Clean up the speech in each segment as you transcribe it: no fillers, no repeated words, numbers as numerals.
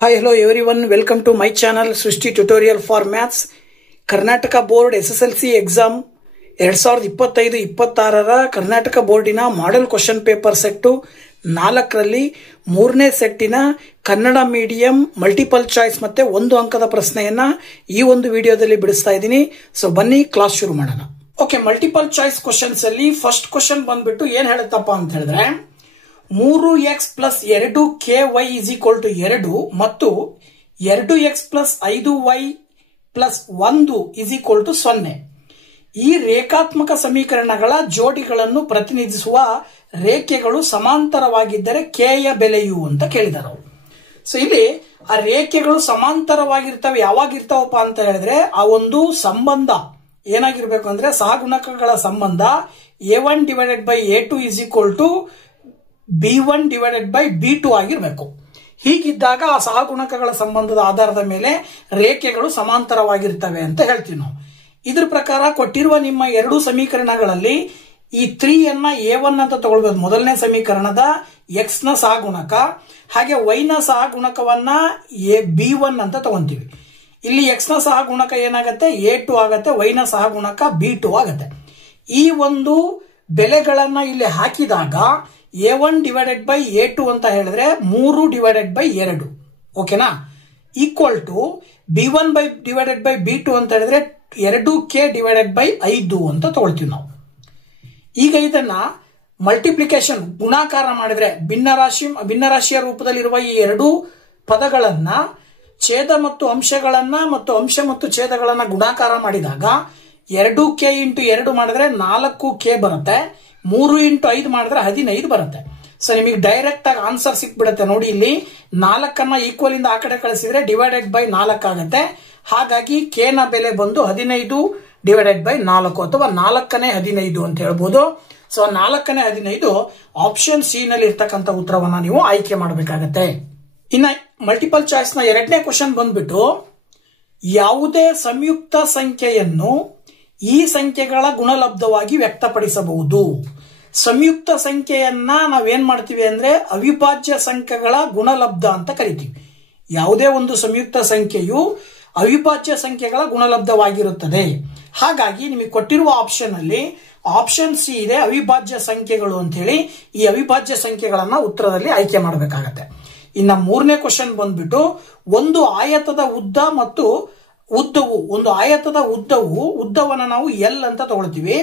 Hi, hello everyone. Welcome to my channel Srishti Tutorial for Maths. Karnataka Board SSLC exam 2025-26 Karnataka ಬೋರ್ಡಿನ model question paper set 4ರಲ್ಲಿ ಮೂರನೇ ಸೆಟ್ಟಿನ Kannada medium multiple choice ಮತ್ತೆ ಒಂದು ಅಂಕದ ಪ್ರಶ್ನೆಯನ್ನ ಈ ಒಂದು ವಿಡಿಯೋದಲ್ಲಿ ಬಿಡಿಸ್ತಾ ಇದ್ದೀನಿ. ಸೊ ಬನ್ನಿ ಕ್ಲಾಸ್ ಶುರು ಮಾಡೋಣ. ಓಕೆ, ಮಲ್ಟಿಪಲ್ ಚಾಯ್ಸ್ ಕ್ವೆಶ್ಚನ್ಸ್ ಅಲ್ಲಿ ಫಸ್ಟ್ ಕ್ವೆಶ್ಚನ್ ಬಂದ್ಬಿಟ್ಟು ಏನ್ ಹೇಳುತ್ತಪ್ಪ ಅಂತ ಹೇಳಿದ್ರೆ 3x + 2ky = 2 ಮತ್ತು 2x + 5y + 1 = 0. ಈ ರೇಖಾತ್ಮಕ ಸಮೀಕರಣಗಳ ಜೋಡಿಗಳನ್ನು ಪ್ರತಿನಿಧಿಸುವ ರೇಖೆಗಳು ಸಮಾಂತರವಾಗಿದ್ದರೆ k ಯ ಬೆಲೆಯು ಅಂತ ಕೇಳಿದರು. ಸೊ ಇಲ್ಲಿ ಆ ರೇಖೆಗಳು ಸಮಾಂತರವಾಗಿರ್ತವೆ. ಯಾವಾಗಿರ್ತಾವಪ್ಪ ಅಂತ ಹೇಳಿದ್ರೆ ಆ ಒಂದು ಸಂಬಂಧ ಏನಾಗಿರ್ಬೇಕು ಅಂದ್ರೆ ಸಹಗುಣಕಗಳ ಸಂಬಂಧ a1/a2 = b1/b2 ಆಗಿರ್ಬೇಕು. ಹೀಗಿದ್ದಾಗ ಆ ಸಹಗುಣಕಗಳ ಸಂಬಂಧದ ಆಧಾರದ ಮೇಲೆ ರೇಖೆಗಳು ಸಮಾಂತರವಾಗಿರ್ತವೆ ಅಂತ ಹೇಳ್ತೀವಿ ನಾವು. ಇದ್ರ ಪ್ರಕಾರ ಕೊಟ್ಟಿರುವ ನಿಮ್ಮ ಎರಡು ಸಮೀಕರಣಗಳಲ್ಲಿ ಈ 3 a1 ಅಂತ ತಗೊಳ್ಬಹುದು. ಮೊದಲನೇ ಸಮೀಕರಣದ x ನ ಸಹಗುಣಕ, ಹಾಗೆ y ನ ಸಹಗುಣಕವನ್ನ b1 ಅಂತ ತಗೊಂತೀವಿ. ಇಲ್ಲಿ x ನ ಸಹಗುಣಕ ಏನಾಗುತ್ತೆ a2 ಆಗತ್ತೆ, y ನ ಸಹಗುಣಕ b2 ಆಗತ್ತೆ. ಈ ಒಂದು ಬೆಲೆಗಳನ್ನ ಇಲ್ಲಿ ಹಾಕಿದಾಗ a1/a2 ಅಂತ ಹೇಳಿದ್ರೆ 3/2 ಓಕೆನಾ, ಈಕ್ವಲ್ ಟು b1/b2 ಅಂತ ಹೇಳಿದ್ರೆ 2k/5 ಅಂತ ತಗೊಳ್ತೀವಿ ನಾವು. ಈಗ ಇದನ್ನ ಮಲ್ಟಿಪ್ಲಿಕೇಶನ್ ಗುಣಾಕಾರ ಮಾಡಿದ್ರೆ ಭಿನ್ನರಾಶಿಯ ರೂಪದಲ್ಲಿರುವ ಈ ಎರಡು ಪದಗಳನ್ನ ಛೇದ ಮತ್ತು ಅಂಶಗಳನ್ನ ಮತ್ತು ಅಂಶ ಮತ್ತು ಛೇದಗಳನ್ನ ಗುಣಾಕಾರ ಮಾಡಿದಾಗ 2k × 2 ಮಾಡಿದ್ರೆ 4k ಬರುತ್ತೆ, 3 × 5 ಮಾಡಿದ್ರೆ 15 ಬರುತ್ತೆ. ಸೊ ನಿಮಗೆ ಡೈರೆಕ್ಟ್ ಆಗಿ ಆನ್ಸರ್ ಸಿಕ್ಬಿಡುತ್ತೆ. ನೋಡಿ, ಇಲ್ಲಿ 4 ಈಕ್ವಲ್ ಇಂದ ಆ ಕಡೆ ಕಳಿಸಿದ್ರೆ /4 ಆಗುತ್ತೆ. ಹಾಗಾಗಿ ಕೆ ನ ಬೆಲೆ ಬಂದು 15/4 ಅಥವಾ 4ನೇ 15 ಅಂತ ಹೇಳ್ಬೋದು. ಸೊ 4ನೇ 15 ಆಪ್ಷನ್ ಸಿ ನಲ್ಲಿ ಇರ್ತಕ್ಕಂಥ ಉತ್ತರವನ್ನ ನೀವು ಆಯ್ಕೆ ಮಾಡಬೇಕಾಗತ್ತೆ. ಇನ್ನ ಮಲ್ಟಿಪಲ್ ಚಾಯ್ಸ್ ನ ಎರಡನೇ ಕ್ವಶನ್ ಬಂದ್ಬಿಟ್ಟು ಯಾವುದೇ ಸಂಯುಕ್ತ ಸಂಖ್ಯೆಯನ್ನು ಈ ಸಂಖ್ಯೆಗಳ ಗುಣಲಬ್ಧವಾಗಿ ವ್ಯಕ್ತಪಡಿಸಬಹುದು. ಸಂಯುಕ್ತ ಸಂಖ್ಯೆಯನ್ನ ನಾವೇನ್ ಮಾಡ್ತೀವಿ ಅಂದ್ರೆ ಅವಿಭಾಜ್ಯ ಸಂಖ್ಯೆಗಳ ಗುಣಲಬ್ಧ ಅಂತ ಕರಿತೀವಿ. ಯಾವುದೇ ಒಂದು ಸಂಯುಕ್ತ ಸಂಖ್ಯೆಯು ಅವಿಭಾಜ್ಯ ಸಂಖ್ಯೆಗಳ ಗುಣಲಬ್ಧವಾಗಿರುತ್ತದೆ. ಹಾಗಾಗಿ ನಿಮಗೆ ಕೊಟ್ಟಿರುವ ಆಪ್ಷನ್ ಅಲ್ಲಿ ಆಪ್ಷನ್ ಸಿ ಇದೆ, ಅವಿಭಾಜ್ಯ ಸಂಖ್ಯೆಗಳು ಅಂತ ಹೇಳಿ. ಈ ಅವಿಭಾಜ್ಯ ಸಂಖ್ಯೆಗಳನ್ನ ಉತ್ತರದಲ್ಲಿ ಆಯ್ಕೆ ಮಾಡಬೇಕಾಗತ್ತೆ. ಇನ್ನ ಮೂರನೇ ಕ್ವಶನ್ ಬಂದ್ಬಿಟ್ಟು ಒಂದು ಆಯತದ ಉದ್ದ ಮತ್ತು ಉದ್ದವು, ಒಂದು ಆಯತದ ಉದ್ದವನ್ನ ನಾವು ಎಲ್ ಅಂತ ತಗೊಳ್ತೀವಿ.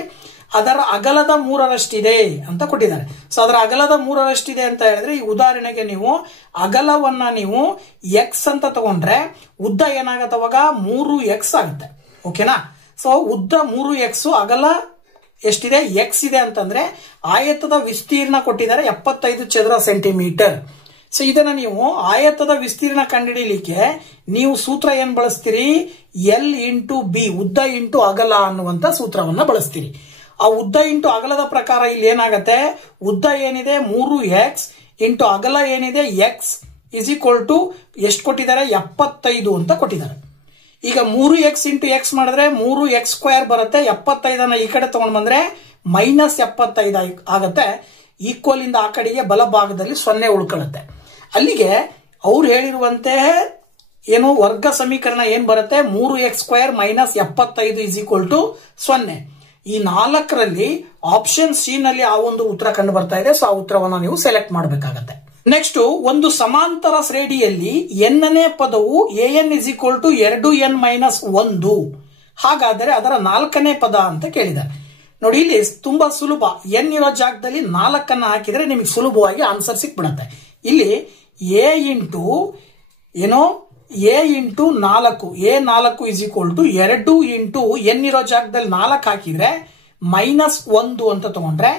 ಅದರ ಅಗಲದ 3ರಷ್ಟಿದೆ ಅಂತ ಕೊಟ್ಟಿದ್ದಾರೆ. ಸೊ ಅದರ ಅಗಲದ 3ರಷ್ಟಿದೆ ಅಂತ ಹೇಳಿದ್ರೆ ಈ ಉದಾಹರಣೆಗೆ ನೀವು ಅಗಲವನ್ನ ನೀವು ಎಕ್ಸ್ ಅಂತ ತಗೊಂಡ್ರೆ ಉದ್ದ ಏನಾಗತ್ತೆ ಅವಾಗ 3x ಆಗುತ್ತೆ. ಓಕೆನಾ. ಸೊ ಉದ್ದ 3x, ಅಗಲ ಎಷ್ಟಿದೆ ಎಕ್ಸ್ ಇದೆ ಅಂತಂದ್ರೆ ಆಯತದ ವಿಸ್ತೀರ್ಣ ಕೊಟ್ಟಿದ್ದಾರೆ 75 ಚದರ ಸೆಂಟಿಮೀಟರ್. ಸೊ ಇದನ್ನ ನೀವು ಆಯತದ ವಿಸ್ತೀರ್ಣ ಕಂಡುಹಿಡಿಯಲಿಕ್ಕೆ ನೀವು ಸೂತ್ರ ಏನ್ ಬಳಸ್ತೀರಿ, ಎಲ್ × ಬಿ, ಉದ್ದ × ಅಗಲ ಅನ್ನುವಂತ ಸೂತ್ರವನ್ನ ಬಳಸ್ತೀರಿ. ಆ ಉದ್ದ × ಅಗಲದ ಪ್ರಕಾರ ಇಲ್ಲಿ ಏನಾಗತ್ತೆ, ಉದ್ದ ಏನಿದೆ 3x × ಅಗಲ ಏನಿದೆ x = ಎಷ್ಟು ಕೊಟ್ಟಿದ್ದಾರೆ 75 ಅಂತ ಕೊಟ್ಟಿದ್ದಾರೆ. ಈಗ 3x × x ಮಾಡಿದ್ರೆ 3x² ಬರುತ್ತೆ. 75 ಈ ಕಡೆ ತಗೊಂಡ್ ಬಂದ್ರೆ -75 ಆಗತ್ತೆ. ಈಕ್ವಲ್ ಇಂದ ಆ ಕಡೆಗೆ ಬಲಭಾಗದಲ್ಲಿ 0 ಉಳ್ಕೊಳ್ಳುತ್ತೆ. ಅಲ್ಲಿಗೆ ಅವ್ರು ಹೇಳಿರುವಂತೆ ಏನು ವರ್ಗ ಸಮೀಕರಣ ಏನ್ ಬರುತ್ತೆ, 3x² - 75 = 0. ಈ 4ರಲ್ಲಿ ಆಪ್ಷನ್ ಸಿ ನಲ್ಲಿ ಆ ಒಂದು ಉತ್ತರ ಕಂಡು ಬರ್ತಾ ಇದೆ. ಸೊ ಆ ಉತ್ತರವನ್ನ ನೀವು ಸೆಲೆಕ್ಟ್ ಮಾಡಬೇಕಾಗತ್ತೆ. ನೆಕ್ಸ್ಟ್, ಒಂದು ಸಮಾಂತರ ಶ್ರೇಣಿಯಲ್ಲಿ ಎನ್ನೇ ಪದವು an = 2n - 1. ಹಾಗಾದರೆ ಅದರ 4ನೇ ಪದ ಅಂತ ಕೇಳಿದ್ದಾರೆ. ನೋಡಿ, ಇಲ್ಲಿ ತುಂಬಾ ಸುಲಭ. ಎನ್ ಇರೋ ಜಾಗದಲ್ಲಿ 4 ಹಾಕಿದ್ರೆ ನಿಮಗೆ ಸುಲಭವಾಗಿ ಆನ್ಸರ್ ಸಿಕ್ಬಿಡತ್ತೆ. ಇಲ್ಲಿ a × 4, a4 = 2 × n ಇರೋ ಜಾಗದಲ್ಲಿ 4 ಹಾಕಿದ್ರೆ -1 ಅಂತ ತಗೊಂಡ್ರೆ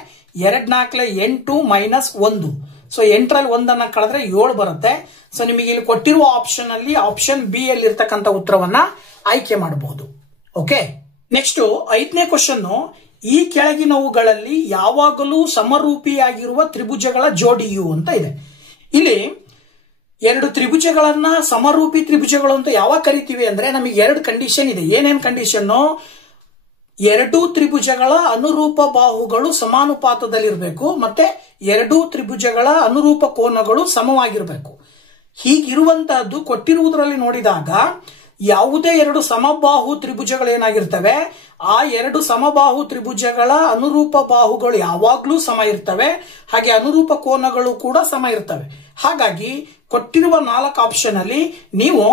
2 4 8 -1. ಸೊ 8ರಲ್ಲಿ 1 ಕಳೆದ್ರೆ 7 ಬರುತ್ತೆ. ಸೊ ನಿಮಗೆ ಇಲ್ಲಿ ಕೊಟ್ಟಿರುವ ಆಪ್ಷನ್ ಅಲ್ಲಿ ಆಪ್ಷನ್ ಬಿ ಅಲ್ಲಿ ಇರ್ತಕ್ಕಂಥ ಉತ್ತರವನ್ನ ಆಯ್ಕೆ ಮಾಡಬಹುದು. ಓಕೆ, ನೆಕ್ಸ್ಟ್ 5ನೇ ಕ್ವಶನ್, ಈ ಕೆಳಗಿನವುಗಳಲ್ಲಿ ಯಾವಾಗಲೂ ಸಮರೂಪಿಯಾಗಿರುವ ತ್ರಿಭುಜಗಳ ಜೋಡಿಯು ಅಂತ ಇದೆ. ಇಲ್ಲಿ ಎರಡು ತ್ರಿಭುಜಗಳನ್ನ ಸಮರೂಪಿ ತ್ರಿಭುಜಗಳು ಅಂತ ಯಾವಾಗ ಕರಿತೀವಿ ಅಂದ್ರೆ ನಮಗೆ ಎರಡು ಕಂಡೀಷನ್ ಇದೆ. ಏನೇನ್ ಕಂಡೀಷನ್, ಎರಡೂ ತ್ರಿಭುಜಗಳ ಅನುರೂಪ ಬಾಹುಗಳು ಸಮಾನುಪಾತದಲ್ಲಿರಬೇಕು, ಮತ್ತೆ ಎರಡೂ ತ್ರಿಭುಜಗಳ ಅನುರೂಪ ಕೋನಗಳು ಸಮವಾಗಿರಬೇಕು. ಹೀಗಿರುವಂತಹದ್ದು ಕೊಟ್ಟಿರುವುದರಲ್ಲಿ ನೋಡಿದಾಗ ಯಾವುದೇ ಎರಡು ಸಮಬಾಹು ತ್ರಿಭುಜಗಳೇನಾಗಿರ್ತವೆ, ಆ ಎರಡು ಸಮಬಾಹು ತ್ರಿಭುಜಗಳ ಅನುರೂಪ ಬಾಹುಗಳು ಯಾವಾಗ್ಲೂ ಸಮ ಇರ್ತವೆ, ಹಾಗೆ ಅನುರೂಪ ಕೋನಗಳು ಕೂಡ ಸಮ ಇರ್ತವೆ. ಹಾಗಾಗಿ ಕೊಟ್ಟಿರುವ 4 ಆಪ್ಷನ್ ಅಲ್ಲಿ ನೀವು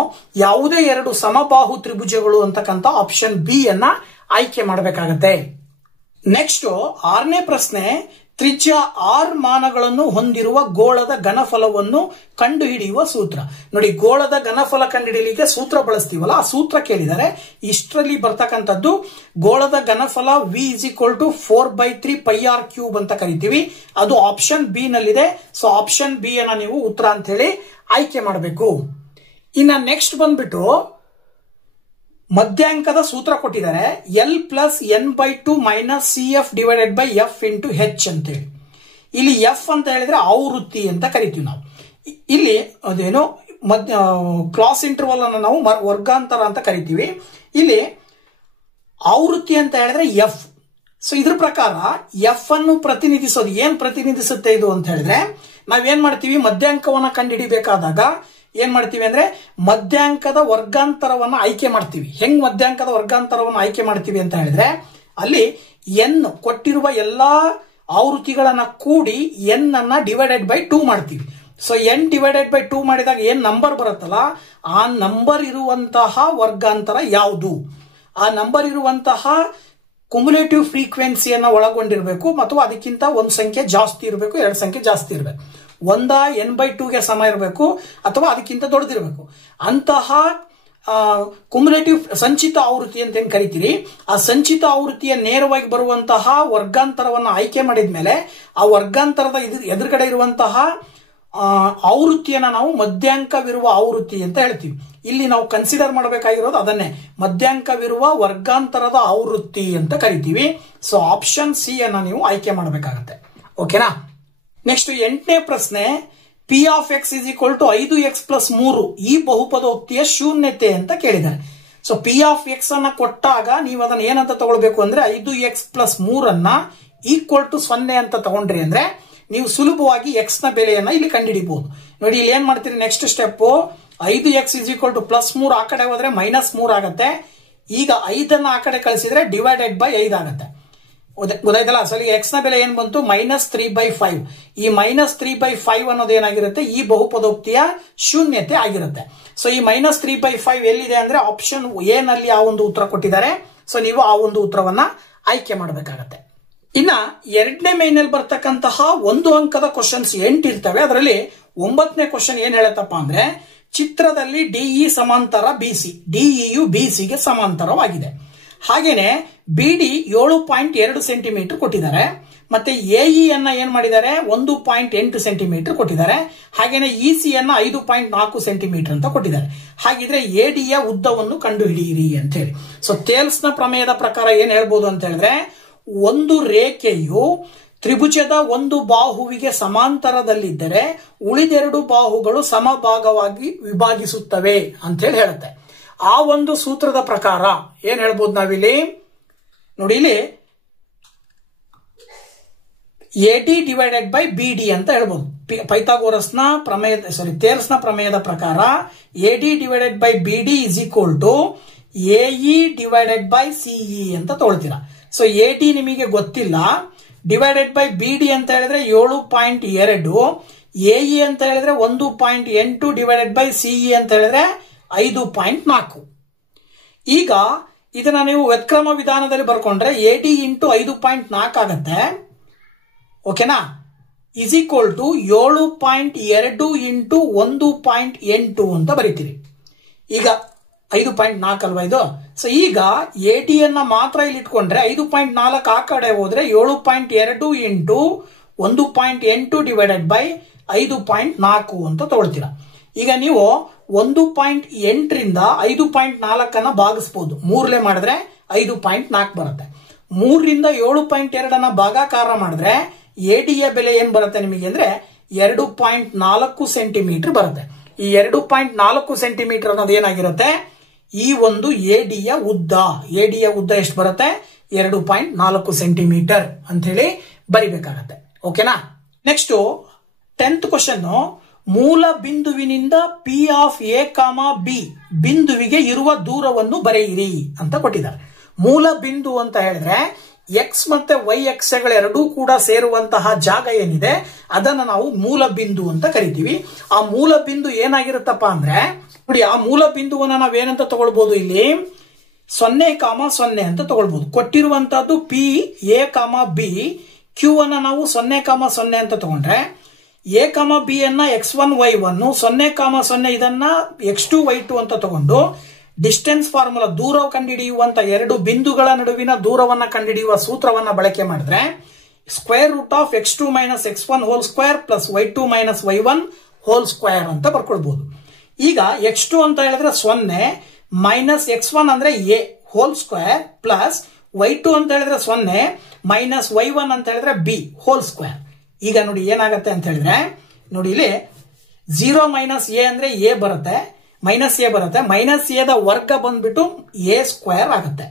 ಯಾವುದೇ ಎರಡು ಸಮಬಾಹು ತ್ರಿಭುಜಗಳು ಅಂತಕ್ಕಂಥ ಆಪ್ಷನ್ ಬಿ ಅನ್ನ ಆಯ್ಕೆ ಮಾಡಬೇಕಾಗತ್ತೆ. ನೆಕ್ಸ್ಟ್ 6ನೇ ಪ್ರಶ್ನೆ, ತ್ರಿಜ್ಯ r ಮಾನಗಳನ್ನು ಹೊಂದಿರುವ ಗೋಳದ ಘನಫಲವನ್ನು ಕಂಡುಹಿಡಿಯುವ ಸೂತ್ರ. ನೋಡಿ, ಗೋಳದ ಘನಫಲ ಕಂಡುಹಿಡಿಯಲಿಕ್ಕೆ ಸೂತ್ರ ಬಳಸ್ತೀವಲ್ಲ, ಆ ಸೂತ್ರ ಕೇಳಿದರೆ ಇಷ್ಟರಲ್ಲಿ ಬರ್ತಕ್ಕಂಥದ್ದು ಗೋಳದ ಘನಫಲ v = 4/3 πr³ ಅಂತ ಕರಿತೀವಿ. ಅದು ಆಪ್ಷನ್ ಬಿ ನಲ್ಲಿದೆ. ಸೊ ಆಪ್ಷನ್ ಬಿ ಅನ್ನ ನೀವು ಉತ್ತರ ಅಂತ ಹೇಳಿ ಆಯ್ಕೆ ಮಾಡಬೇಕು. ಇನ್ನ ನೆಕ್ಸ್ಟ್ ಬಂದ್ಬಿಟ್ಟು ಮಧ್ಯಾಂಕದ ಸೂತ್ರ ಕೊಟ್ಟಿದ್ದಾರೆ, L+n/2 - CF/f × h ಅಂತೇಳಿ. ಇಲ್ಲಿ ಎಫ್ ಅಂತ ಹೇಳಿದ್ರೆ ಆವೃತ್ತಿ ಅಂತ ಕರಿತೀವಿ ನಾವು. ಇಲ್ಲಿ ಅದೇನು ಕ್ಲಾಸ್ ಇಂಟರ್ವಲ್ ಅನ್ನು ನಾವು ವರ್ಗಾಂತರ ಅಂತ ಕರಿತೀವಿ. ಇಲ್ಲಿ ಆವೃತ್ತಿ ಅಂತ ಹೇಳಿದ್ರೆ ಎಫ್. ಸೊ ಇದ್ರ ಪ್ರಕಾರ ಎಫ್ ಅನ್ನು ಪ್ರತಿನಿಧಿಸೋದು ಏನ್ ಪ್ರತಿನಿಧಿಸುತ್ತೆ ಇದು ಅಂತ ಹೇಳಿದ್ರೆ, ನಾವೇನ್ ಮಾಡ್ತೀವಿ, ಮಧ್ಯಾಂಕವನ್ನ ಕಂಡುಹಿಡಿಬೇಕಾದಾಗ ಏನ್ ಮಾಡ್ತೀವಿ ಅಂದ್ರೆ ಮಧ್ಯಾಂಕದ ವರ್ಗಾಂತರವನ್ನ ಆಯ್ಕೆ ಮಾಡ್ತೀವಿ. ಹೆಂಗ್ ಮಧ್ಯಾಂಕದ ವರ್ಗಾಂತರವನ್ನು ಆಯ್ಕೆ ಮಾಡ್ತೀವಿ ಅಂತ ಹೇಳಿದ್ರೆ, ಅಲ್ಲಿ ಎನ್ ಕೊಟ್ಟಿರುವ ಎಲ್ಲಾ ಆವೃತ್ತಿಗಳನ್ನ ಕೂಡಿ ಎನ್ ಅನ್ನ /2 ಮಾಡ್ತೀವಿ. ಸೊ n/2 ಮಾಡಿದಾಗ ಏನ್ ನಂಬರ್ ಬರುತ್ತಲ್ಲ, ಆ ನಂಬರ್ ಇರುವಂತಹ ವರ್ಗಾಂತರ ಯಾವುದು, ಆ ನಂಬರ್ ಇರುವಂತಹ ಕುಮ್ಯುಲೇಟಿವ್ ಫ್ರೀಕ್ವೆನ್ಸಿಯನ್ನ ಒಳಗೊಂಡಿರಬೇಕು, ಮತ್ತು ಅದಕ್ಕಿಂತ ಒಂದು ಸಂಖ್ಯೆ ಜಾಸ್ತಿ ಇರಬೇಕು, 2 ಸಂಖ್ಯೆ ಜಾಸ್ತಿ ಇರಬೇಕು. ಒಂದ n/2ಗೆ ಸಮ ಇರಬೇಕು ಅಥವಾ ಅದಕ್ಕಿಂತ ದೊಡ್ಡದಿರಬೇಕು. ಅಂತಹ ಕುಮ್ಯುಲೇಟಿವ್ ಸಂಚಿತ ಆವೃತ್ತಿ ಅಂತ ಏನ್ ಕರಿತೀರಿ, ಆ ಸಂಚಿತ ಆವೃತ್ತಿಯ ನೇರವಾಗಿ ಬರುವಂತಹ ವರ್ಗಾಂತರವನ್ನು ಆಯ್ಕೆ ಮಾಡಿದ ಮೇಲೆ ಆ ವರ್ಗಾಂತರದ ಎದುರುಗಡೆ ಇರುವಂತಹ ಆವೃತ್ತಿಯನ್ನ ನಾವು ಮಧ್ಯಾಂಕವಿರುವ ಆವೃತ್ತಿ ಅಂತ ಹೇಳ್ತೀವಿ. ಇಲ್ಲಿ ನಾವು ಕನ್ಸಿಡರ್ ಮಾಡಬೇಕಾಗಿರೋದು ಅದನ್ನೇ, ಮಧ್ಯಾಂಕವಿರುವ ವರ್ಗಾಂತರದ ಆವೃತ್ತಿ ಅಂತ ಕರಿತೀವಿ. ಸೊ ಆಪ್ಷನ್ ಸಿ ಅನ್ನ ನೀವು ಆಯ್ಕೆ ಮಾಡಬೇಕಾಗತ್ತೆ. ಓಕೆನಾ. ನೆಕ್ಸ್ಟ್ 8ನೇ ಪ್ರಶ್ನೆ, p(x) = 5x+3 ಈ ಬಹುಪದೋಕ್ತಿಯ ಶೂನ್ಯತೆ ಅಂತ ಕೇಳಿದ್ದಾರೆ. ಸೊ p(x) ಅನ್ನ ಕೊಟ್ಟಾಗ ನೀವು ಅದನ್ನ ಏನಂತ ತಗೊಳ್ಬೇಕು ಅಂದ್ರೆ 5x+3 ಅನ್ನ =0 ಅಂತ ತಗೊಂಡ್ರಿ ಅಂದ್ರೆ ನೀವು ಸುಲಭವಾಗಿ x ನ ಬೆಲೆಯನ್ನ ಇಲ್ಲಿ ಕಂಡುಹಿಡಿಬಹುದು. ನೋಡಿ, ಇಲ್ಲಿ ಏನ್ ಮಾಡ್ತೀರಿ, ನೆಕ್ಸ್ಟ್ ಸ್ಟೆಪ್ 5x = +3 ಆ ಕಡೆ ಹೋದ್ರೆ -3 ಆಗತ್ತೆ. ಈಗ 5ಅನ್ನ ಆ ಕಡೆ ಕಳಿಸಿದ್ರೆ /5 ಆಗತ್ತೆ. ಗೊತ್ತಾಯ್ತಲ್ಲ. ಸೊ ಎಕ್ಸ್ ನ ಬೆಲೆ ಏನ್ ಬಂತು, -3/5. ಈ -3/5 ಅನ್ನೋದು ಏನಾಗಿರುತ್ತೆ, ಈ ಬಹುಪದೋಕ್ತಿಯ ಶೂನ್ಯತೆ ಆಗಿರುತ್ತೆ. ಸೊ ಈ -3/5 ಎಲ್ಲಿದೆ ಅಂದ್ರೆ ಆಪ್ಷನ್ ಎ ನಲ್ಲಿ ಆ ಒಂದು ಉತ್ತರ ಕೊಟ್ಟಿದ್ದಾರೆ. ಸೊ ನೀವು ಆ ಒಂದು ಉತ್ತರವನ್ನ ಆಯ್ಕೆ ಮಾಡಬೇಕಾಗತ್ತೆ. ಇನ್ನ 2ನೇ ಮೇನಲ್ಲಿ ಬರ್ತಕ್ಕಂತಹ 1 ಅಂಕದ ಕ್ವಶನ್ಸ್ 8 ಇರ್ತವೆ. ಅದರಲ್ಲಿ 9ನೇ ಕ್ವಶನ್ ಏನ್ ಹೇಳತ್ತಪ್ಪ ಅಂದ್ರೆ, ಚಿತ್ರದಲ್ಲಿ ಡಿಇ ಸಮಾಂತರ ಬಿಸಿ, ಡಿಇಯು ಬಿಸಿಗೆ ಸಮಾಂತರವಾಗಿದೆ. ಹಾಗೇನೆ ಬಿಡಿ 7.2 ಸೆಂಟಿಮೀಟರ್ ಕೊಟ್ಟಿದ್ದಾರೆ. ಮತ್ತೆ ಎಇ ಅನ್ನ ಏನ್ ಮಾಡಿದ್ದಾರೆ, 1.8 ಸೆಂಟಿಮೀಟರ್ ಕೊಟ್ಟಿದ್ದಾರೆ. ಹಾಗೇನೆ ಇಸಿ ಅನ್ನ 5.4 ಸೆಂಟಿಮೀಟರ್ ಅಂತ ಕೊಟ್ಟಿದ್ದಾರೆ. ಹಾಗಿದ್ರೆ ಎಡಿಯ ಉದ್ದವನ್ನು ಕಂಡುಹಿಡಿಯಿರಿ ಅಂತ ಹೇಳಿ. ಸೊ ಥೇಲ್ಸ್ ನ ಪ್ರಮೇಯದ ಪ್ರಕಾರ ಏನ್ ಹೇಳ್ಬೋದು ಅಂತ ಹೇಳಿದ್ರೆ, ಒಂದು ರೇಖೆಯು ತ್ರಿಭುಜದ ಒಂದು ಬಾಹುವಿಗೆ ಸಮಾಂತರದಲ್ಲಿದ್ದರೆ ಉಳಿದೆರಡು ಬಾಹುಗಳು ಸಮಭಾಗವಾಗಿ ವಿಭಾಗಿಸುತ್ತವೆ ಅಂತ ಹೇಳಿ ಹೇಳುತ್ತೆ. ಆ ಒಂದು ಸೂತ್ರದ ಪ್ರಕಾರ ಏನ್ ಹೇಳ್ಬೋದು ನಾವಿಲ್ಲಿ ನೋಡಿ, ಇಲ್ಲಿ AD/BD ಅಂತ ಹೇಳ್ಬೋದು. ಪೈಥಾಗೋರಸ್ನ ಪ್ರಮೇಯದ ಥೇಲ್ಸ್ ನ ಪ್ರಮೇಯದ ಪ್ರಕಾರ AD/BD = AE/CE ಅಂತ ತಗೊಳ್ತೀರಾ. ಸೊ AD ನಿಮಗೆ ಗೊತ್ತಿಲ್ಲ, /BD ಅಂತ ಹೇಳಿದ್ರೆ 7.2, AE ಅಂತ ಹೇಳಿದ್ರೆ 1.8 /CE ಅಂತ ಹೇಳಿದ್ರೆ 5.4. ಈಗ ಇದನ್ನ ನೀವು ವ್ಯುತ್ಕ್ರಮ ವಿಧಾನದಲ್ಲಿ ಬರ್ಕೊಂಡ್ರೆ AD × 5.4 ಆಗತ್ತೆ. ಓಕೆನಾ, = 7.2 × 1.8 ಅಂತ ಬರೀತೀರಿ. ಈಗ 5.4 ಅಲ್ವಾ ಇದು. ಸೊ ಈಗ AD ಅನ್ನ ಮಾತ್ರ ಇಲ್ಲಿ ಇಟ್ಕೊಂಡ್ರೆ 5.4 ಆ ಕಡೆ ಹೋದ್ರೆ 7.2 × 1.8 /5.4 ಅಂತ ತಗೊಳ್ತೀರಾ. ಈಗ ನೀವು 1.8 ರಿಂದ 5.4 ಅನ್ನ ಭಾಗಿಸಬಹುದು. 3 ಮಾಡಿದ್ರೆ 5.4 ಬರುತ್ತೆ. 3 ರಿಂದ 7.2 ಅನ್ನ ಭಾಗಾಕಾರ ಮಾಡಿದ್ರೆ ಎಡಿಯ ಬೆಲೆ ಏನ್ ಬರುತ್ತೆ ನಿಮಗೆ ಅಂದ್ರೆ 2.4 ಸೆಂಟಿಮೀಟರ್ ಬರುತ್ತೆ. ಈ 2.4 ಸೆಂಟಿಮೀಟರ್ ಅನ್ನೋದು ಏನಾಗಿರುತ್ತೆ, ಈ ಒಂದು ಎಡಿಯ ಉದ್ದ. ಎಡಿಯ ಉದ್ದ ಎಷ್ಟು ಬರುತ್ತೆ, 2.4 ಸೆಂಟಿಮೀಟರ್ ಅಂತ ಹೇಳಿ ಬರಿಬೇಕಾಗತ್ತೆ. ಓಕೆನಾ. ನೆಕ್ಸ್ಟ್ 10th ಕ್ವಶನ್, ಮೂಲ ಬಿಂದುವಿನಿಂದ ಪಿ ಆಫ್ ಎ ಕಾಮ ಬಿ ಬಿಂದುವಿಗೆ ಇರುವ ದೂರವನ್ನು ಬರೆಯಿರಿ ಅಂತ ಕೊಟ್ಟಿದ್ದಾರೆ. ಮೂಲ ಬಿಂದು ಅಂತ ಹೇಳಿದ್ರೆ ಎಕ್ಸ್ ಮತ್ತೆ ವೈ ಅಕ್ಷಗಳೆರಡೂ ಕೂಡ ಸೇರುವಂತಹ ಜಾಗ ಏನಿದೆ ಅದನ್ನ ನಾವು ಮೂಲ ಬಿಂದು ಅಂತ ಕರಿತೀವಿ. ಆ ಮೂಲ ಬಿಂದು ಏನಾಗಿರುತ್ತಪ್ಪ ಅಂದ್ರೆ ನೋಡಿ, ಆ ಮೂಲ ಬಿಂದುವನ್ನ ನಾವೇನಂತ ತಗೊಳ್ಬಹುದು, ಇಲ್ಲಿ 0,0 ಅಂತ ತಗೊಳ್ಬಹುದು. ಕೊಟ್ಟಿರುವಂತಹದ್ದು ಪಿ ಎ ಕಾಮ ಬಿ, ಕ್ಯೂ ಅನ್ನ ನಾವು 0,0 ಅಂತ ತಗೊಂಡ್ರೆ ಎ ಕಾಮ ಬಿ ಅನ್ನ x1 y1 0,0 ಇದನ್ನ x2 y2 ಅಂತ ತಗೊಂಡು ಡಿಸ್ಟೆನ್ಸ್ ಫಾರ್ಮುಲಾ ದೂರ ಕಂಡುಹಿಡಿಯುವಂತ ಎರಡು ಬಿಂದುಗಳ ನಡುವಿನ ದೂರವನ್ನ ಕಂಡುಹಿಡಿಯುವ ಸೂತ್ರವನ್ನ ಬಳಕೆ ಮಾಡಿದ್ರೆ √x2 - x1 whole square plus y2 - y1 whole square ಅಂತ ಬರ್ಕೊಳ್ಬಹುದು. ಈಗ x2 ಅಂತ ಹೇಳಿದ್ರೆ 0 ಮೈನಸ್ x1 ಅಂದ್ರೆ a whole square plus y2 ಅಂತ ಹೇಳಿದ್ರೆ 0 ಮೈನಸ್ y1 ಅಂತ ಹೇಳಿದ್ರೆ b ಹೋಲ್ ಸ್ಕ್ವೇರ್. ಈಗ ನೋಡಿ ಏನಾಗುತ್ತೆ ಅಂತ ಹೇಳಿದ್ರೆ ನೋಡಿ, ಇಲ್ಲಿ 0 ಮೈನಸ್ a ಅಂದ್ರೆ a ಬರುತ್ತೆ, ಮೈನಸ್ ಎ ಬರುತ್ತೆ, ಮೈನಸ್ ಎ ದ ವರ್ಗ ಬಂದ್ಬಿಟ್ಟು ಎ ಸ್ಕ್ವೇರ್ ಆಗುತ್ತೆ.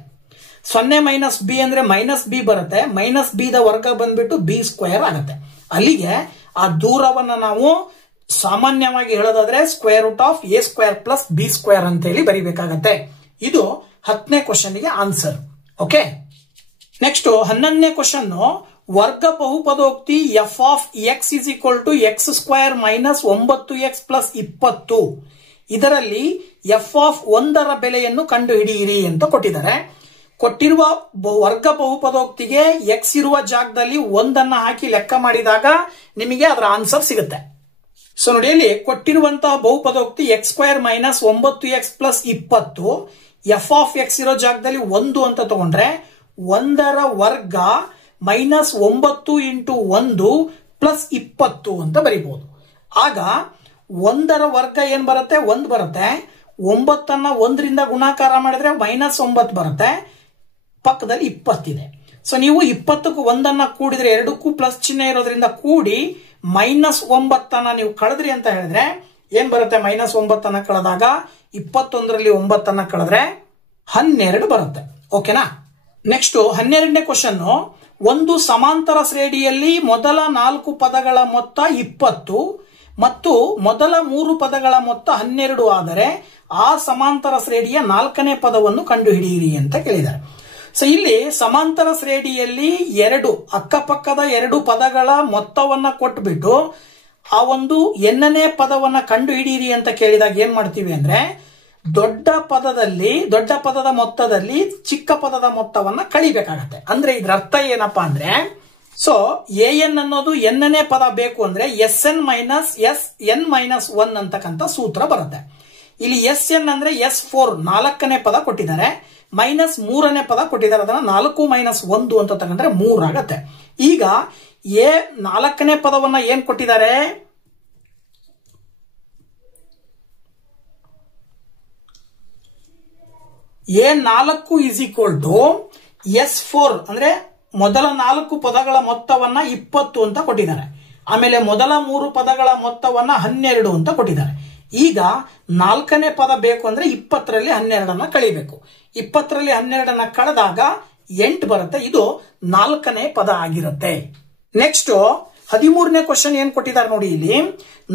0 ಮೈನಸ್ ಬಿ ಅಂದ್ರೆ ಮೈನಸ್ ಬಿ ಬರುತ್ತೆ, ಮೈನಸ್ ಬಿ ದ ವರ್ಗ ಬಂದ್ಬಿಟ್ಟು ಬಿ ಸ್ಕ್ವೇರ್ ಆಗುತ್ತೆ. ಅಲ್ಲಿಗೆ ಆ ದೂರವನ್ನ ನಾವು ಸಾಮಾನ್ಯವಾಗಿ ಹೇಳೋದಾದ್ರೆ √a² ಪ್ಲಸ್ ಬಿ ಸ್ಕ್ವೇರ್ ಅಂತ ಹೇಳಿ ಬರಿಬೇಕಾಗತ್ತೆ. ಇದು 10ನೇ ಕ್ವಶನ್ಗೆ ಆನ್ಸರ್. ಓಕೆ, ನೆಕ್ಸ್ಟ್ 11ನೇ ಕ್ವಶನ್, ವರ್ಗ ಬಹುಪದೋಕ್ತಿ F of X is equal to x² minus 9x plus 20. ಇದರಲ್ಲಿ ಎಫ್ ಆಫ್ 1ರ ಬೆಲೆಯನ್ನು ಕಂಡುಹಿಡಿಯಿರಿ ಅಂತ ಕೊಟ್ಟಿದ್ದಾರೆ. ಕೊಟ್ಟಿರುವ ವರ್ಗ ಬಹುಪದೋಕ್ತಿಗೆ ಎಕ್ಸ್ ಇರುವ ಜಾಗದಲ್ಲಿ 1 ಹಾಕಿ ಲೆಕ್ಕ ಮಾಡಿದಾಗ ನಿಮಗೆ ಅದರ ಆನ್ಸರ್ ಸಿಗುತ್ತೆ. ಸೊ ನೋಡಿ, ಇಲ್ಲಿ ಕೊಟ್ಟಿರುವಂತಹ ಬಹುಪದೋಕ್ತಿ x² minus 9x plus 20, F of X ಇರೋ ಜಾಗದಲ್ಲಿ 1 ಅಂತ ತಗೊಂಡ್ರೆ 1ರ ವರ್ಗ ಮೈನಸ್ 9 ಇಂಟು 1 ಪ್ಲಸ್ 20 ಅಂತ ಬರೀಬಹುದು. ಆಗ 1ರ ವರ್ಗ ಏನ್ ಬರುತ್ತೆ, 1 ಬರುತ್ತೆ. 9ಅನ್ನ 1ರಿಂದ ಗುಣಾಕಾರ ಮಾಡಿದ್ರೆ -9 ಬರುತ್ತೆ, ಪಕ್ಕದಲ್ಲಿ 20 ಇದೆ. ಸೊ ನೀವು 20ಕ್ಕೂ 1ಅನ್ನ ಕೂಡಿದ್ರೆ ಎರಡಕ್ಕೂ ಪ್ಲಸ್ ಚಿಹ್ನೆ ಇರೋದ್ರಿಂದ ಕೂಡಿ -9ಅನ್ನ ನೀವು ಕಳೆದ್ರಿ ಅಂತ ಹೇಳಿದ್ರೆ ಏನ್ ಬರುತ್ತೆ, -9ಅನ್ನ ಕಳೆದಾಗ 21ರಲ್ಲಿ 9ಅನ್ನ ಕಳೆದ್ರೆ 12 ಬರುತ್ತೆ. ಓಕೆನಾ. ನೆಕ್ಸ್ಟ್ 12ನೇ ಕ್ವಶನ್, ಒಂದು ಸಮಾಂತರ ಶ್ರೇಣಿಯಲ್ಲಿ ಮೊದಲ 4 ಪದಗಳ ಮೊತ್ತ 20 ಮತ್ತು ಮೊದಲ 3 ಪದಗಳ ಮೊತ್ತ 12 ಆದರೆ ಆ ಸಮಾಂತರ ಶ್ರೇಣಿಯ 4ನೇ ಪದವನ್ನು ಕಂಡುಹಿಡಿಯಿರಿ ಅಂತ ಕೇಳಿದ್ದಾರೆ. ಸೊ ಇಲ್ಲಿ ಸಮಾಂತರ ಶ್ರೇಣಿಯಲ್ಲಿ ಅಕ್ಕಪಕ್ಕದ 2 ಪದಗಳ ಮೊತ್ತವನ್ನ ಕೊಟ್ಬಿಟ್ಟು ಆ ಒಂದು nನೇ ಪದವನ್ನ ಕಂಡುಹಿಡಿಯಿರಿ ಅಂತ ಕೇಳಿದಾಗ ಏನ್ ಮಾಡ್ತೀವಿ ಅಂದ್ರೆ ದೊಡ್ಡ ಪದದ ಮೊತ್ತದಲ್ಲಿ ಚಿಕ್ಕ ಪದದ ಮೊತ್ತವನ್ನ ಕಳಿಬೇಕಾಗತ್ತೆ. ಅಂದ್ರೆ ಇದ್ರ ಅರ್ಥ ಏನಪ್ಪಾ ಅಂದ್ರೆ, ಸೊ ಎನ್ ಅನ್ನೋದು nನೇ ಪದ ಬೇಕು ಅಂದ್ರೆ SN ಮೈನಸ್ n-1 ಅಂತಕ್ಕಂಥ ಸೂತ್ರ ಬರುತ್ತೆ. ಇಲ್ಲಿ SN ಅಂದ್ರೆ S4 4ನೇ ಪದ ಕೊಟ್ಟಿದ್ದಾರೆ, ಮೈನಸ್ 3ನೇ ಪದ ಕೊಟ್ಟಿದ್ದಾರೆ, ಅದನ್ನ 4 ಮೈನಸ್ 1 ಅಂತ ತಗೊಂಡ್ರೆ 3 ಆಗತ್ತೆ. ಈಗ 4ನೇ ಪದವನ್ನ ಏನ್ ಕೊಟ್ಟಿದ್ದಾರೆ, A4 is equal to S4 ಅಂದ್ರೆ ಮೊದಲ 4 ಪದಗಳ ಮೊತ್ತವನ್ನ 20 ಅಂತ ಕೊಟ್ಟಿದ್ದಾರೆ. ಆಮೇಲೆ ಮೊದಲ 3 ಪದಗಳ ಮೊತ್ತವನ್ನ 12 ಅಂತ ಕೊಟ್ಟಿದ್ದಾರೆ. ಈಗ 4ನೇ ಪದ ಬೇಕು ಅಂದ್ರೆ 20ರಲ್ಲಿ 12ಅನ್ನ ಕಳಿಬೇಕು. 20ರಲ್ಲಿ 12ಅನ್ನ ಕಳೆದಾಗ 8 ಬರುತ್ತೆ. ಇದು 4ನೇ ಪದ ಆಗಿರುತ್ತೆ. ನೆಕ್ಸ್ಟ್ 13ನೇ ಕ್ವಶನ್ ಏನ್ ಕೊಟ್ಟಿದ್ದಾರೆ ನೋಡಿ, ಇಲ್ಲಿ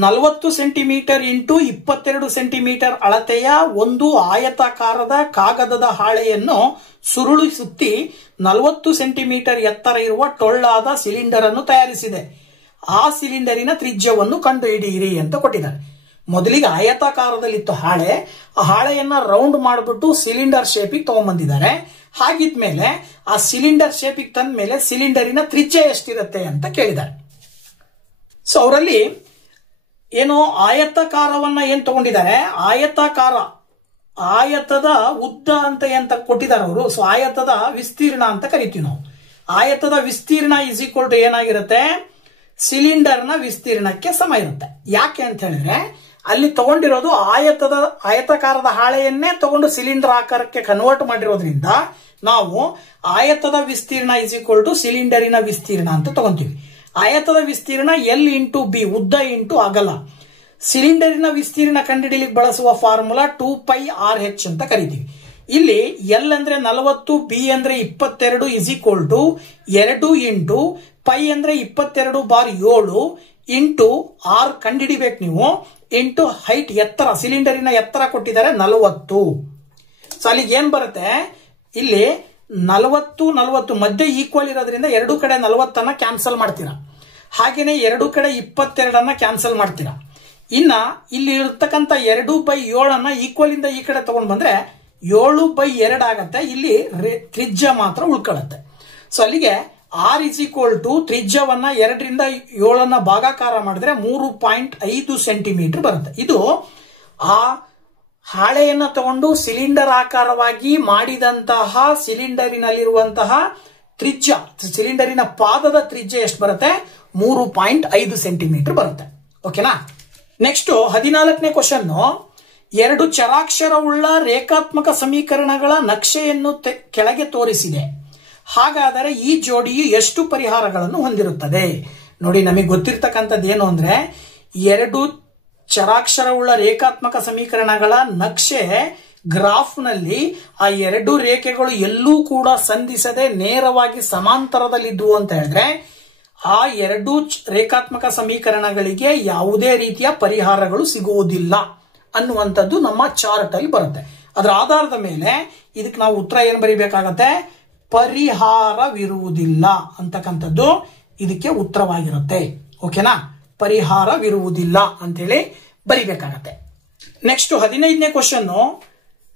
40 ಸೆಂಟಿಮೀಟರ್ ಇಂಟು 22 ಸೆಂಟಿಮೀಟರ್ ಅಳತೆಯ ಒಂದು ಆಯತಾಕಾರದ ಕಾಗದದ ಹಾಳೆಯನ್ನು ಸುರುಳಿ ಸುತ್ತಿ 40 ಸೆಂಟಿಮೀಟರ್ ಎತ್ತರ ಇರುವ ಟೊಳ್ಳಾದ ಸಿಲಿಂಡರ್ ಅನ್ನು ತಯಾರಿಸಿದೆ. ಆ ಸಿಲಿಂಡರಿನ ತ್ರಿಜ್ಯವನ್ನು ಕಂಡುಹಿಡಿಯಿರಿ ಅಂತ ಕೊಟ್ಟಿದ್ದಾರೆ. ಮೊದಲಿಗೆ ಆಯತಾಕಾರದಲ್ಲಿತ್ತು ಹಾಳೆ, ಆ ಹಾಳೆಯನ್ನ ರೌಂಡ್ ಮಾಡಿಬಿಟ್ಟು ಸಿಲಿಂಡರ್ ಶೇಪಿಗೆ ತಗೊಂಡ್ಬಂದಿದ್ದಾರೆ. ಹಾಗಿದ್ಮೇಲೆ ಆ ಸಿಲಿಂಡರ್ ಶೇಪಿಗೆ ತಂದ ಮೇಲೆ ಸಿಲಿಂಡರಿನ ತ್ರಿಜ್ಯ ಎಷ್ಟಿರುತ್ತೆ ಅಂತ ಕೇಳಿದ್ದಾರೆ. ಸೊ ಅವರಲ್ಲಿ ಏನೋ ಆಯತಾಕಾರವನ್ನ ಏನ್ ತಗೊಂಡಿದ್ದಾರೆ, ಆಯತದ ಉದ್ದ ಅಂತ ಕೊಟ್ಟಿದ್ದಾರೆ ಅವರು. ಸೊ ಆಯತದ ವಿಸ್ತೀರ್ಣ ಅಂತ ಕರಿತೀವಿ ನಾವು. ಆಯತದ ವಿಸ್ತೀರ್ಣ ಇಸ್ ಈಕ್ವಲ್ ಟು ಏನಾಗಿರುತ್ತೆ, ಸಿಲಿಂಡರ್ನ ವಿಸ್ತೀರ್ಣಕ್ಕೆ ಸಮ ಇರುತ್ತೆ. ಯಾಕೆ ಅಂತ ಹೇಳಿದ್ರೆ ಅಲ್ಲಿ ತಗೊಂಡಿರೋದು ಆಯತಾಕಾರದ ಹಾಳೆಯನ್ನೇ ತಗೊಂಡು ಸಿಲಿಂಡರ್ ಆಕಾರಕ್ಕೆ ಕನ್ವರ್ಟ್ ಮಾಡಿರೋದ್ರಿಂದ ನಾವು ಆಯತದ ವಿಸ್ತೀರ್ಣ ಇಸ್ ಈಕ್ವಲ್ ಟು ಸಿಲಿಂಡರಿನ ವಿಸ್ತೀರ್ಣ ಅಂತ ತಗೊಂತೀವಿ. ಆಯತದ ವಿಸ್ತೀರ್ಣ L ಇಂಟು ಬಿ, ಉದ್ದ ಇಂಟು ಅಗಲ. ಸಿಲಿಂಡರಿನ ವಿಸ್ತೀರ್ಣ ಕಂಡುಹಿಡಿಯಲಿಕ್ಕೆ ಬಳಸುವ ಫಾರ್ಮುಲಾ 2πRH ಅಂತ ಕರಿತೀವಿ. ಇಲ್ಲಿ L ಅಂದ್ರೆ 40, ಬಿ ಅಂದ್ರೆ 22 ಇಸ್ ಈಕ್ವಲ್ ಟು 2 ಇಂಟು π ಅಂದ್ರೆ 22/7 ಇಂಟು ಆರ್ ಕಂಡಿಡಿಬೇಕು ನೀವು, ಇಂಟು ಹೈಟ್ ಎತ್ತರ, ಸಿಲಿಂಡರಿನ ಎತ್ತರ ಕೊಟ್ಟಿದ್ದಾರೆ 40. ಸೊ ಅಲ್ಲಿಗೆ ಏನ್ ಬರುತ್ತೆ, ಇಲ್ಲಿ 40 ಮಧ್ಯೆ ಈಕ್ವಲ್ ಇರೋದ್ರಿಂದ ಎರಡು ಕಡೆ 40 ಕ್ಯಾನ್ಸಲ್ ಮಾಡ್ತೀರಾ. ಹಾಗೇನೆ ಎರಡು ಕಡೆ 22 ಕ್ಯಾನ್ಸಲ್ ಮಾಡ್ತೀರಾ. ಇನ್ನ ಇಲ್ಲಿ ಇರ್ತಕ್ಕಂಥ 2/7 ಈಕ್ವಲ್ ಇಂದ ಈ ಕಡೆ ತಗೊಂಡ್ ಬಂದ್ರೆ 7/2 ಆಗತ್ತೆ. ಇಲ್ಲಿ ತ್ರಿಜ್ಯ ಮಾತ್ರ ಉಳ್ಕೊಳ್ಳುತ್ತೆ. ಸೊ ಅಲ್ಲಿಗೆ ಆರ್ ಇಸ್ ಈಕ್ವಲ್ ಟು ತ್ರಿಜ್ಯವನ್ನ 2ರಿಂದ 7 ಭಾಗಾಕಾರ ಮಾಡಿದ್ರೆ 3.5 ಸೆಂಟಿಮೀಟರ್ ಬರುತ್ತೆ. ಇದು ಆ ಹಾಳೆಯನ್ನ ತಗೊಂಡು ಸಿಲಿಂಡರ್ ಆಕಾರವಾಗಿ ಮಾಡಿದಂತಹ ಸಿಲಿಂಡರಿನಲ್ಲಿರುವಂತಹ ತ್ರಿಜ್ಯ, ಸಿಲಿಂಡರಿನ ಪಾದದ ತ್ರಿಜ್ಯ ಎಷ್ಟು ಬರುತ್ತೆ, 3.5 ಸೆಂಟಿಮೀಟರ್ ಬರುತ್ತೆ. ಓಕೆನಾ. ನೆಕ್ಸ್ಟ್ 14ನೇ ಕ್ವಶನ್, 2 ಚರಾಕ್ಷರವುಳ್ಳ ರೇಖಾತ್ಮಕ ಸಮೀಕರಣಗಳ ನಕ್ಷೆಯನ್ನು ಕೆಳಗೆ ತೋರಿಸಿದೆ. ಹಾಗಾದರೆ ಈ ಜೋಡಿಯು ಎಷ್ಟು ಪರಿಹಾರಗಳನ್ನು ಹೊಂದಿರುತ್ತದೆ? ನೋಡಿ, ನಮಗೆ ಗೊತ್ತಿರ್ತಕ್ಕಂಥದ್ದು ಏನು ಅಂದ್ರೆ 2 ಚರಾಕ್ಷರವುಳ್ಳ ರೇಖಾತ್ಮಕ ಸಮೀಕರಣಗಳ ನಕ್ಷೆ ಗ್ರಾಫ್ ನಲ್ಲಿ ಆ 2 ರೇಖೆಗಳು ಎಲ್ಲೂ ಕೂಡ ಸಂಧಿಸದೆ ನೇರವಾಗಿ ಸಮಾಂತರದಲ್ಲಿದ್ವು ಅಂತ ಹೇಳಿದ್ರೆ ಆ 2 ರೇಖಾತ್ಮಕ ಸಮೀಕರಣಗಳಿಗೆ ಯಾವುದೇ ರೀತಿಯ ಪರಿಹಾರಗಳು ಸಿಗುವುದಿಲ್ಲ ಅನ್ನುವಂಥದ್ದು ನಮ್ಮ ಚಾರ್ಟ್ ಅಲ್ಲಿ ಬರುತ್ತೆ. ಅದರ ಆಧಾರದ ಮೇಲೆ ಇದಕ್ಕೆ ನಾವು ಉತ್ತರ ಏನು ಬರೀಬೇಕಾಗತ್ತೆ, ಪರಿಹಾರವಿರುವುದಿಲ್ಲ ಅಂತಕ್ಕಂಥದ್ದು ಇದಕ್ಕೆ ಉತ್ತರವಾಗಿರುತ್ತೆ. ಓಕೆನಾ, ಪರಿಹಾರವಿರುವುದಿಲ್ಲ ಅಂತೇಳಿ ಬರಿಬೇಕಾಗತ್ತೆ. ನೆಕ್ಸ್ಟ್ 15ನೇ question,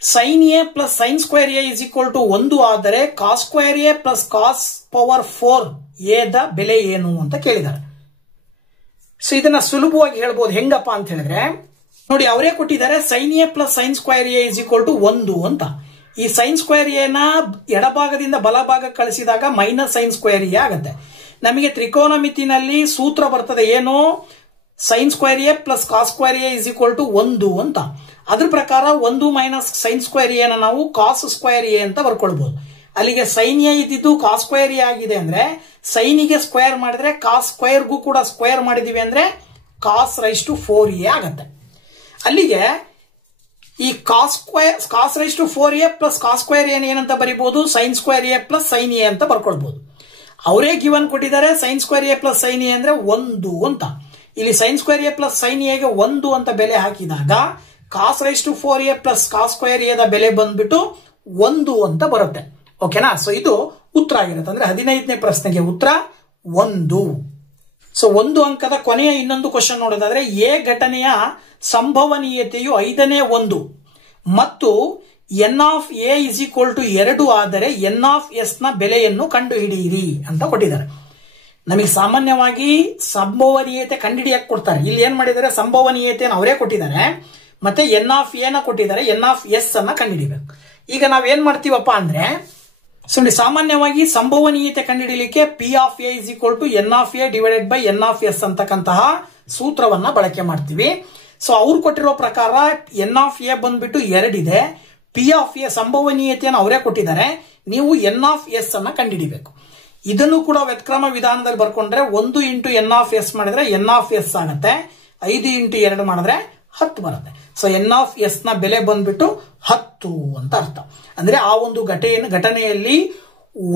sin a plus sin square a is equal to 1 ಆದರೆ cos square a plus cos power 4 a ದ ಬೆಲೆ ಏನು ಅಂತ ಕೇಳಿದ್ದಾರೆ. ಸೊ ಇದನ್ನ ಸುಲಭವಾಗಿ ಹೇಳ್ಬೋದು. ಹೆಂಗಪ್ಪ ಅಂತ ಹೇಳಿದ್ರೆ ನೋಡಿ, ಅವರೇ ಕೊಟ್ಟಿದ್ದಾರೆ sin a plus sin square a is equal to 1 ಅಂತ. ಈ sin ಸ್ಕ್ವೇರ್ a ನ ಎಡಭಾಗದಿಂದ ಬಲಭಾಗ ಕಳಿಸಿದಾಗ ಮೈನಸ್ sin ಸ್ಕ್ವೇರ್ a ಆಗುತ್ತೆ. ನಮಗೆ ತ್ರಿಕೋನಮಿತಿನಲ್ಲಿ ಸೂತ್ರ ಬರ್ತದೆ, ಏನು, sin square a plus cos square a is equal to 1 ಅಂತ. ಅದ್ರ ಪ್ರಕಾರ 1 ಮೈನಸ್ sin ಸ್ಕ್ವೇರ್ a ನ ನಾವು cos ಸ್ಕ್ವೇರ್ a ಅಂತ ಬರ್ಕೊಳ್ಬಹುದು. ಅಲ್ಲಿಗೆ sin a ಇದ್ದಿದ್ದು cos ಸ್ಕ್ವೇರ್ a ಆಗಿದೆ ಅಂದ್ರೆ sin ಗೆ ಸ್ಕ್ವೇರ್ ಮಾಡಿದ್ರೆ cos ಸ್ಕ್ವೇರ್ ಗೂ ಕೂಡ ಸ್ಕ್ವೇರ್ ಮಾಡಿದೀವಿ ಅಂದ್ರೆ cos ರೈಸ್ ಟು 4a ಆಗುತ್ತೆ. ಅಲ್ಲಿಗೆ ಈ cos raise to 4a plus cos square a ಏನಂತ ಬರೀಬಹುದು, sin square a plus sin a ಅಂತ ಬರ್ಕೊಳ್ಬಹುದು. ಅವರೇ ಗಿವನ್ ಕೊಟ್ಟಿದ್ದಾರೆ sin square a plus sin a ಅಂದ್ರೆ 1 ಅಂತ. ಇಲ್ಲಿ sin square a plus sin a ಗೆ 1 ಅಂತ ಬೆಲೆ ಹಾಕಿದಾಗ cos raise to 4a plus cos square a ದ ಬೆಲೆ ಬಂದ್ಬಿಟ್ಟು 1 ಅಂತ ಬರುತ್ತೆ. ಓಕೆನಾ. ಸೊ ಇದು ಉತ್ತರ ಆಗಿರುತ್ತೆ. ಅಂದ್ರೆ 15ನೇ ಪ್ರಶ್ನೆಗೆ ಉತ್ತರ 1. ಸೊ 1 ಅಂಕದ ಕೊನೆಯ ಇನ್ನೊಂದು ಕ್ವಶನ್ ನೋಡೋದಾದ್ರೆ, ಎ ಘಟನೆಯ ಸಂಭವನೀಯತೆಯು 5ನೇ 1 ಮತ್ತು n of A is equal to 2 ಆದರೆ n ಆಫ್ ಎಸ್ ನ ಬೆಲೆಯನ್ನು ಕಂಡುಹಿಡಿಯಿರಿ ಅಂತ ಕೊಟ್ಟಿದ್ದಾರೆ. ನಮಗೆ ಸಾಮಾನ್ಯವಾಗಿ ಸಂಭವನೀಯತೆ ಕಂಡುಹಿಡಿಯಕ್ಕೆ ಕೊಡ್ತಾರೆ. ಇಲ್ಲಿ ಏನ್ ಮಾಡಿದ್ದಾರೆ, ಸಂಭವನೀಯತೆಯನ್ನು ಅವರೇ ಕೊಟ್ಟಿದ್ದಾರೆ, ಮತ್ತೆ n ಆಫ್ ಎ ನ ಕೊಟ್ಟಿದ್ದಾರೆ, n ಆಫ್ ಎಸ್ ಅನ್ನ ಕಂಡುಹಿಡಿಬೇಕು. ಈಗ ನಾವೇನ್ ಮಾಡ್ತೀವಪ್ಪ ಅಂದ್ರೆ, ಸಾಮಾನ್ಯವಾಗಿ ಸಂಭವನೀಯತೆ ಕಂಡುಹಿಡಿಯಲಿಕ್ಕೆ P of A is equal to n of A divided by n of S ಅಂತಕ್ಕಂತಹ ಸೂತ್ರವನ್ನ ಬಳಕೆ ಮಾಡ್ತೀವಿ. ಸೊ ಅವ್ರು ಕೊಟ್ಟಿರೋ ಪ್ರಕಾರ n ಆಫ್ ಎ ಬಂದ್ಬಿಟ್ಟು 2 ಇದೆ, ಪಿ ಆಫ್ ಎ ಸಂಭವನೀಯತೆಯನ್ನು ಅವರೇ ಕೊಟ್ಟಿದ್ದಾರೆ, ನೀವು n ಆಫ್ ಎಸ್ ಅನ್ನ ಕಂಡುಹಿಡಿಬೇಕು. ಇದನ್ನು ಕೂಡ ವ್ಯುತ್ಕ್ರಮ ವಿಧಾನದಲ್ಲಿ ಬರ್ಕೊಂಡ್ರೆ 1 ಇಂಟು n ಆಫ್ ಎಸ್ ಮಾಡಿದ್ರೆ n ಆಫ್ ಎಸ್ ಆಗುತ್ತೆ, 5 ಇಂಟು 2 ಮಾಡಿದ್ರೆ 10 ಬರುತ್ತೆ. ಸೊ n ಆಫ್ ಎಸ್ ನ ಬೆಲೆ ಬಂದ್ಬಿಟ್ಟು 10 ಅಂತ ಅರ್ಥ. ಅಂದ್ರೆ ಆ ಒಂದು ಘಟನೆಯಲ್ಲಿ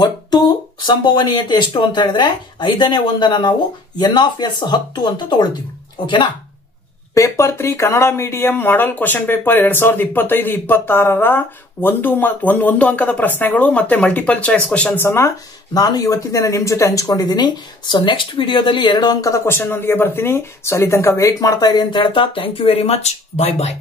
ಒಟ್ಟು ಸಂಭವನೀಯತೆ ಎಷ್ಟು ಅಂತ ಹೇಳಿದ್ರೆ 5ನೇ 1 ನಾವು n ಆಫ್ ಎಸ್ 10 ಅಂತ ತಗೊಳ್ತೀವಿ. ಓಕೆನಾ. Paper 3 Kannada medium model question paper 2025-26ರ ಒಂದು ಅಂಕದ ಪ್ರಶ್ನೆಗಳು ಮತ್ತೆ ಮಲ್ಟಿಪಲ್ ಚಾಯ್ಸ್ ಕ್ವಶನ್ಸ್ ಅನ್ನ ನಾನು ಇವತ್ತಿನ ದಿನ ನಿಮ್ ಜೊತೆ ಹಂಚ್ಕೊಂಡಿದ್ದೀನಿ. ಸೊ ನೆಕ್ಸ್ಟ್ ವಿಡಿಯೋದಲ್ಲಿ 2 ಅಂಕದ ಕ್ವಶನ್ ಒಂದಿಗೆ ಬರ್ತೀನಿ. ಸೊ ಅಲ್ಲಿ ತನಕ ವೇಟ್ ಮಾಡ್ತಾ ಇರಿ ಅಂತ ಹೇಳ್ತಾ thank you very much. Bye bye.